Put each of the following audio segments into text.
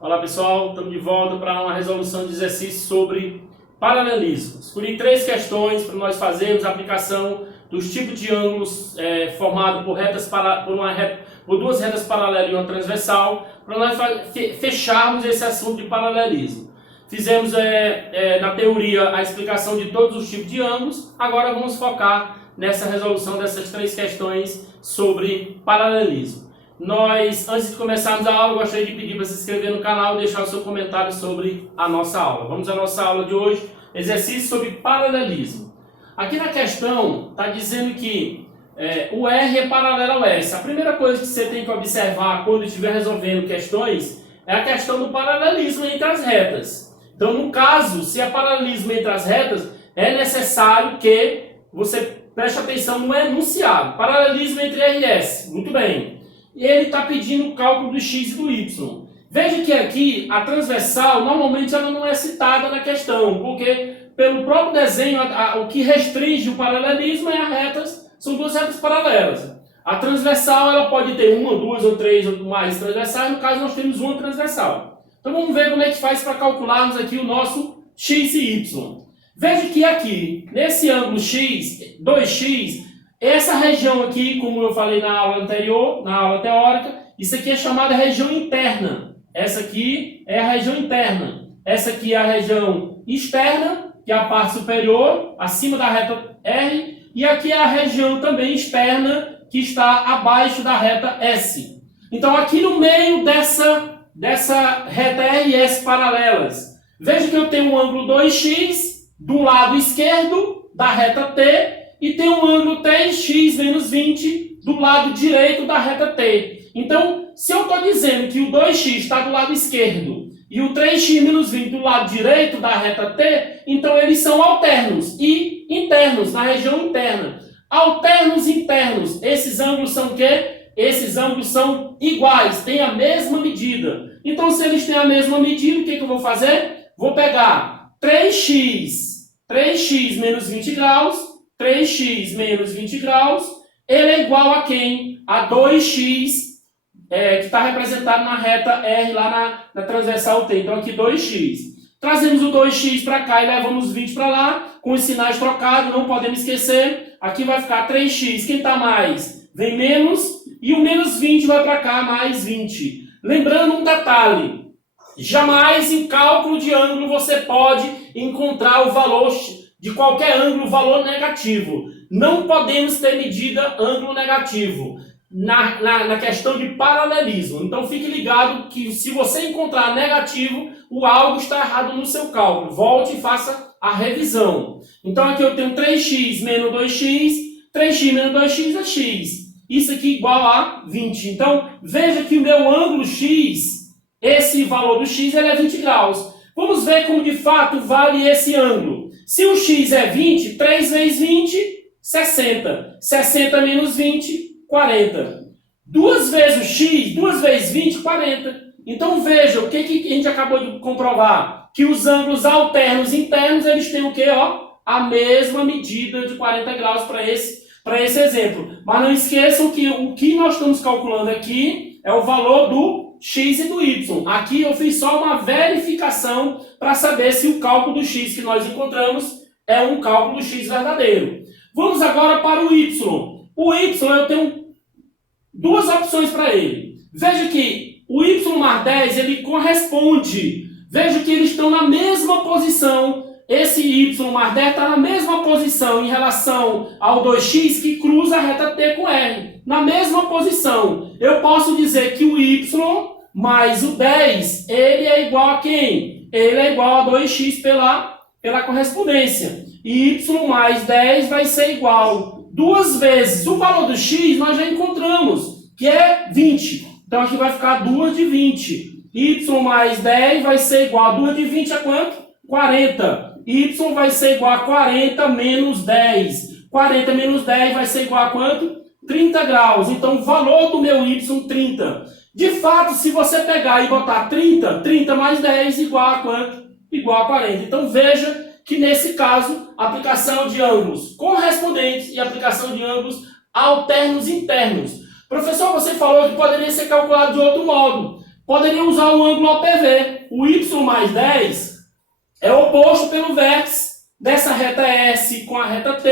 Olá pessoal, estamos de volta para uma resolução de exercício sobre paralelismo. Escolhi 3 questões para nós fazermos a aplicação dos tipos de ângulos formados por duas retas paralelas e uma transversal, para nós fecharmos esse assunto de paralelismo. Fizemos na teoria a explicação de todos os tipos de ângulos, agora vamos focar nessa resolução dessas 3 questões sobre paralelismo. Antes de começarmos a aula, eu gostaria de pedir para se inscrever no canal e deixar o seu comentário sobre a nossa aula. Vamos à nossa aula de hoje, exercício sobre paralelismo. Aqui na questão está dizendo que o R é paralelo ao S. A primeira coisa que você tem que observar quando estiver resolvendo questões é a questão do paralelismo entre as retas. Então, no caso, se é paralelismo entre as retas, é necessário que você preste atenção no enunciado. Paralelismo entre R e S. Muito bem. E ele está pedindo o cálculo do x e do y. Veja que aqui a transversal, normalmente ela não é citada na questão, porque pelo próprio desenho, o que restringe o paralelismo são duas retas paralelas. A transversal ela pode ter uma, duas ou três ou mais transversais, no caso nós temos uma transversal. Então vamos ver como é que faz para calcularmos aqui o nosso x e y. Veja que aqui, nesse ângulo x, 2x, essa região aqui, como eu falei na aula anterior, na aula teórica, isso aqui é chamada região interna. Essa aqui é a região interna. Essa aqui é a região externa, que é a parte superior, acima da reta R. E aqui é a região também externa, que está abaixo da reta S. Então aqui no meio dessa reta R e S paralelas, veja que eu tenho um ângulo 2x do lado esquerdo da reta T, e tem um ângulo 3x menos 20 do lado direito da reta T. Então, se eu estou dizendo que o 2x está do lado esquerdo e o 3x menos 20 do lado direito da reta T, então eles são alternos e internos, na região interna. Alternos e internos, esses ângulos são o quê? Esses ângulos são iguais, têm a mesma medida. Então, se eles têm a mesma medida, o que eu vou fazer? Vou pegar 3x menos 20 graus, 3x menos 20 graus, ele é igual a quem? A 2x, que está representado na reta R, lá na transversal T. Então, aqui 2x. Trazemos o 2x para cá e levamos 20 para lá, com os sinais trocados, não podemos esquecer. Aqui vai ficar 3x. Quem está mais? Vem menos, e o menos 20 vai para cá, mais 20. Lembrando um detalhe, jamais em cálculo de ângulo você pode encontrar o valor de qualquer ângulo, valor negativo. Não podemos ter medida ângulo negativo na questão de paralelismo. Então fique ligado que se você encontrar negativo, algo está errado no seu cálculo. Volte e faça a revisão. Então aqui eu tenho 3x menos 2x, 3x menos 2x é x. Isso aqui igual a 20. Então veja que o meu ângulo x, esse valor do x, ele é 20 graus. Vamos ver como de fato vale esse ângulo. Se o x é 20, 3 vezes 20, 60. 60 menos 20, 40. 2 vezes o x, 2 vezes 20, 40. Então veja, o que a gente acabou de comprovar? Que os ângulos alternos e internos, eles têm o quê? A mesma medida de 40 graus para esse exemplo. Mas não esqueçam que o que nós estamos calculando aqui é o valor do x e do y. Aqui eu fiz só uma verificação para saber se o cálculo do x que nós encontramos é um cálculo do x verdadeiro. Vamos agora para o y. O y eu tenho duas opções para ele. Veja que o y mais 10 ele corresponde. Veja que eles estão na mesma posição. Esse y mais 10 está na mesma posição em relação ao 2x que cruza a reta T com R. Na mesma posição. Eu posso dizer que o y mais o 10, ele é igual a quem? Ele é igual a 2x pela correspondência. E y mais 10 vai ser igual 2 vezes o valor do x, nós já encontramos, que é 20. Então aqui vai ficar 2 de 20. Y mais 10 vai ser igual a 2 de 20 a quanto? 40. Y vai ser igual a 40 menos 10. 40 menos 10 vai ser igual a quanto? 30 graus. Então o valor do meu y, 30. De fato, se você pegar e botar 30, 30 mais 10 igual a quanto? Igual a 40. Então veja que nesse caso, a aplicação de ângulos correspondentes e a aplicação de ângulos alternos internos. Professor, você falou que poderia ser calculado de outro modo. poderia usar o ângulo OPV. O y mais 10 é oposto pelo vértice dessa reta S com a reta T,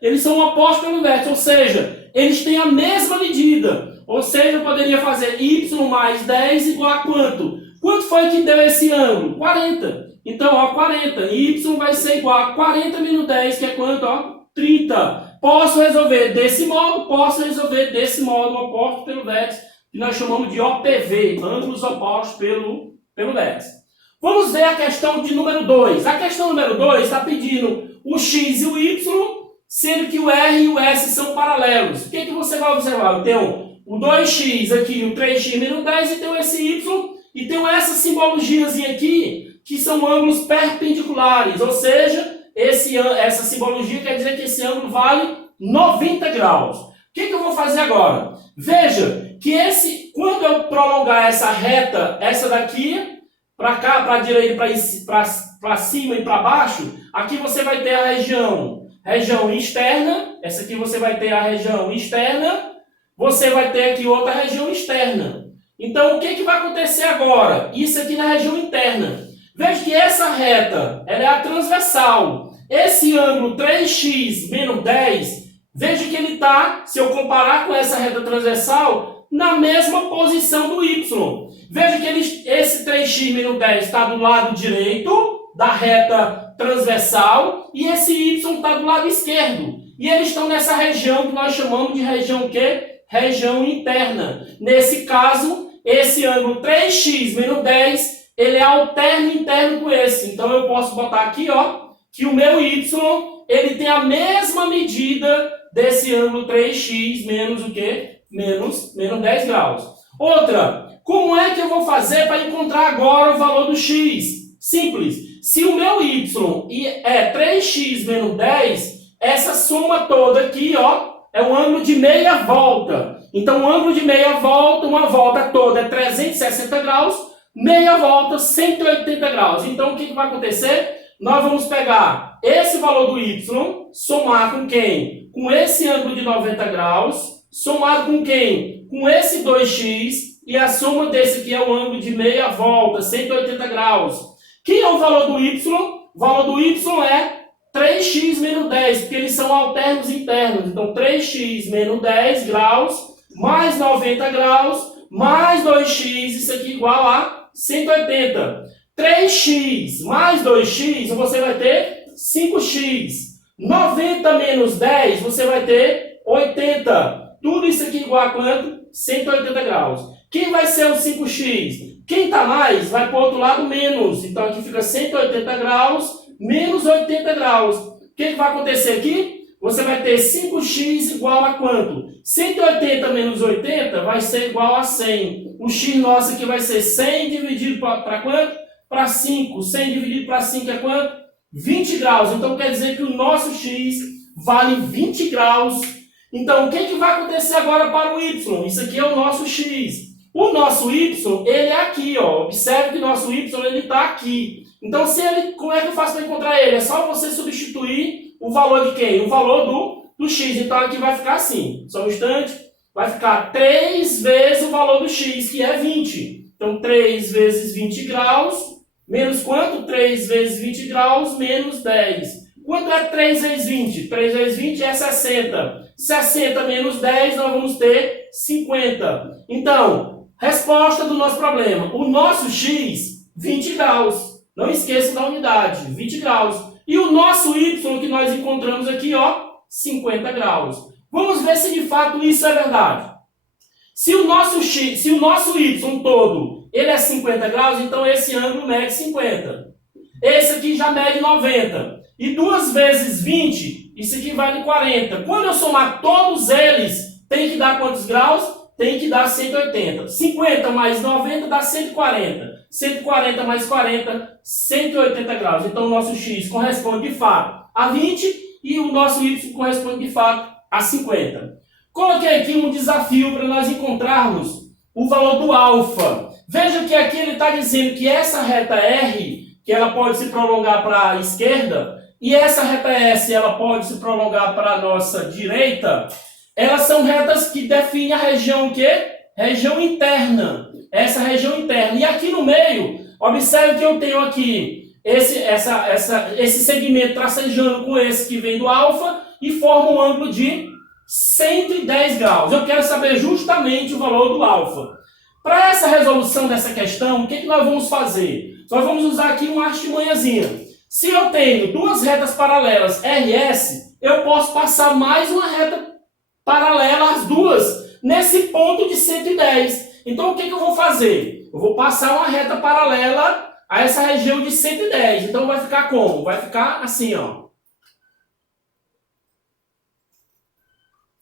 eles são opostos pelo vértice, ou seja, eles têm a mesma medida. Ou seja, eu poderia fazer y mais 10 igual a quanto? Quanto foi que deu esse ângulo? 40. Então, ó, 40. Y vai ser igual a 40 menos 10, que é quanto? Ó, 30. Posso resolver desse modo, posso resolver desse modo, oposto pelo vértice, que nós chamamos de OPV, ângulos opostos pelo vértice. Vamos ver a questão de número 2. A questão número 2 está pedindo o x e o y, sendo que o R e o S são paralelos. O que você vai observar? Eu tenho o 2x aqui, o 3x menos 10, e tenho esse y, e tenho essa simbologiazinha aqui, que são ângulos perpendiculares, ou seja, essa simbologia quer dizer que esse ângulo vale 90 graus. O que eu vou fazer agora? Veja que quando eu prolongar essa reta, essa daqui, para cá, para a direita, para cima e para baixo, aqui você vai ter a região externa, essa aqui você vai ter a região externa, você vai ter aqui outra região externa. Então, o que vai acontecer agora? Isso aqui na região interna. Veja que essa reta, ela é a transversal. Esse ângulo 3x menos 10, veja que ele está, se eu comparar com essa reta transversal, na mesma posição do y. Veja que esse 3x menos 10 está do lado direito da reta transversal e esse y está do lado esquerdo. E eles estão nessa região que nós chamamos de região o quê? Região interna. Nesse caso, esse ângulo 3x menos 10, ele é alterno interno com esse. Então eu posso botar aqui, ó, que o meu y, ele tem a mesma medida desse ângulo 3x menos o quê? Menos 10 graus. Outra, como é que eu vou fazer para encontrar agora o valor do x? Simples. Se o meu y é 3x menos 10, essa soma toda aqui, ó, é um ângulo de meia volta. Então, o ângulo de meia volta, uma volta toda é 360 graus, meia volta 180 graus. Então, o que vai acontecer? Nós vamos pegar esse valor do y, somar com quem? Com esse ângulo de 90 graus, somado com quem? Com esse 2x, e a soma desse aqui é o ângulo de meia volta, 180 graus. Que é o valor do y? O valor do y é 3x menos 10, porque eles são alternos internos. Então, 3x menos 10 graus, mais 90 graus, mais 2x, isso aqui igual a 180. 3x mais 2x, você vai ter 5x. 90 menos 10, você vai ter 80. Tudo isso aqui igual a quanto? 180 graus. Quem vai ser o 5x? Quem está mais, vai para o outro lado menos. Então, aqui fica 180 graus, menos 80 graus. O que vai acontecer aqui? Você vai ter 5x igual a quanto? 180 menos 80 vai ser igual a 100. O x nosso aqui vai ser 100 dividido para quanto? Para 5. 100 dividido para 5 é quanto? 20 graus. Então, quer dizer que o nosso x vale 20 graus. Então, o que vai acontecer agora para o y? Isso aqui é o nosso x. O nosso y, ele é aqui, ó. Observe que o nosso y, ele está aqui. Então, como é que eu faço para encontrar ele? É só você substituir o valor de quem? O valor do x. Então, aqui vai ficar assim. Só um instante. Vai ficar 3 vezes o valor do x, que é 20. Então, 3 vezes 20 graus, menos quanto? 3 vezes 20 graus, menos 10. Quanto é 3 vezes 20? 3 vezes 20 é 60. 60 menos 10, nós vamos ter 50. Então, resposta do nosso problema. O nosso x, 20 graus. Não esqueça da unidade, 20 graus. E o nosso y, que nós encontramos aqui, ó, 50 graus. Vamos ver se de fato isso é verdade. Se o nosso y todo, ele é 50 graus, então esse ângulo mede 50. Esse aqui já mede 90. E 2 vezes 20, isso aqui vale 40. Quando eu somar todos eles, tem que dar quantos graus? Tem que dar 180. 50 mais 90 dá 140. 140 mais 40, 180 graus. Então, o nosso x corresponde de fato a 20 e o nosso y corresponde de fato a 50. Coloquei aqui um desafio para nós encontrarmos o valor do alfa. Veja que aqui ele está dizendo que essa reta R, que ela pode se prolongar para a esquerda, e essa reta S, ela pode se prolongar para a nossa direita, elas são retas que definem a região o quê? Região interna. essa região interna. E aqui no meio, observe que eu tenho aqui esse segmento tracejando com esse que vem do alfa e forma um ângulo de 110 graus. Eu quero saber justamente o valor do alfa. Para essa resolução dessa questão, o que nós vamos fazer? Nós vamos usar aqui uma artimanhazinha. Se eu tenho duas retas paralelas RS, eu posso passar mais uma reta paralela às duas, nesse ponto de 110. Então o que eu vou fazer? Eu vou passar uma reta paralela a essa região de 110. Então vai ficar como? Vai ficar assim, ó.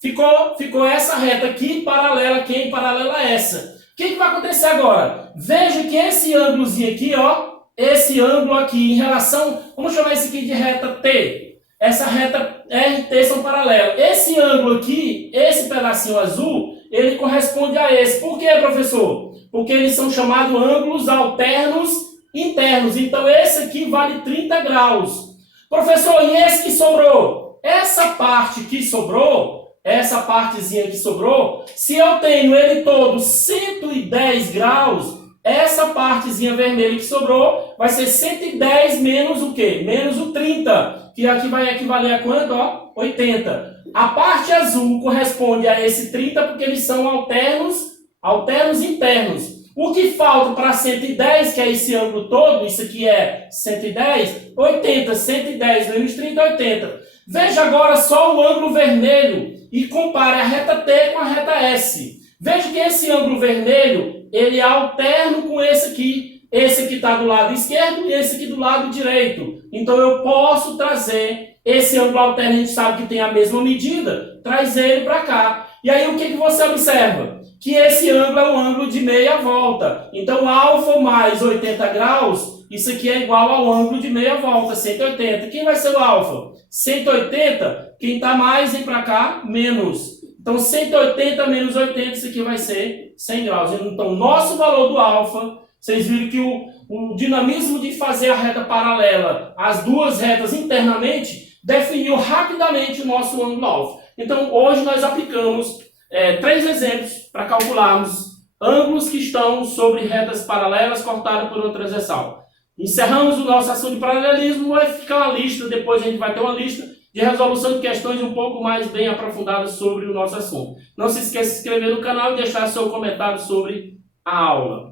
Ficou essa reta aqui paralela a quem? Paralela a essa. O que vai acontecer agora? Veja que esse ângulozinho aqui, ó, esse ângulo aqui em relação, vamos chamar esse aqui de reta T. Essa reta RT são paralelos. Esse ângulo aqui, esse pedacinho azul, ele corresponde a esse. Por quê, professor? Porque eles são chamados ângulos alternos internos. Então esse aqui vale 30 graus. Professor, e esse que sobrou? Essa parte que sobrou, essa partezinha que sobrou, se eu tenho ele todo 110 graus, essa partezinha vermelha que sobrou vai ser 110 menos o quê? Menos o 30, que aqui vai equivaler a quanto? Ó, 80. A parte azul corresponde a esse 30 porque eles são alternos internos. O que falta para 110, que é esse ângulo todo, isso aqui é 110, 80, 110 menos 30, 80. Veja agora só o ângulo vermelho e compare a reta T com a reta S. Veja que esse ângulo vermelho, ele é alterno com esse aqui. Esse aqui está do lado esquerdo e esse aqui do lado direito. Então eu posso trazer esse ângulo alterno, a gente sabe que tem a mesma medida, trazer ele para cá. E aí o que você observa? Que esse ângulo é um ângulo de meia volta. Então alfa mais 80 graus, isso aqui é igual ao ângulo de meia volta, 180. Quem vai ser o alfa? 180. Quem está mais vem para cá, menos. Então 180 menos 80, isso aqui vai ser 100 graus. Então nosso valor do alfa, vocês viram que o dinamismo de fazer a reta paralela às duas retas internamente definiu rapidamente o nosso ângulo alfa. Então hoje nós aplicamos 3 exemplos para calcularmos ângulos que estão sobre retas paralelas cortadas por uma transversal. Encerramos o nosso assunto de paralelismo, vai ficar uma lista, depois a gente vai ter uma lista de resolução de questões um pouco mais bem aprofundadas sobre o nosso assunto. Não se esqueça de se inscrever no canal e deixar seu comentário sobre a aula.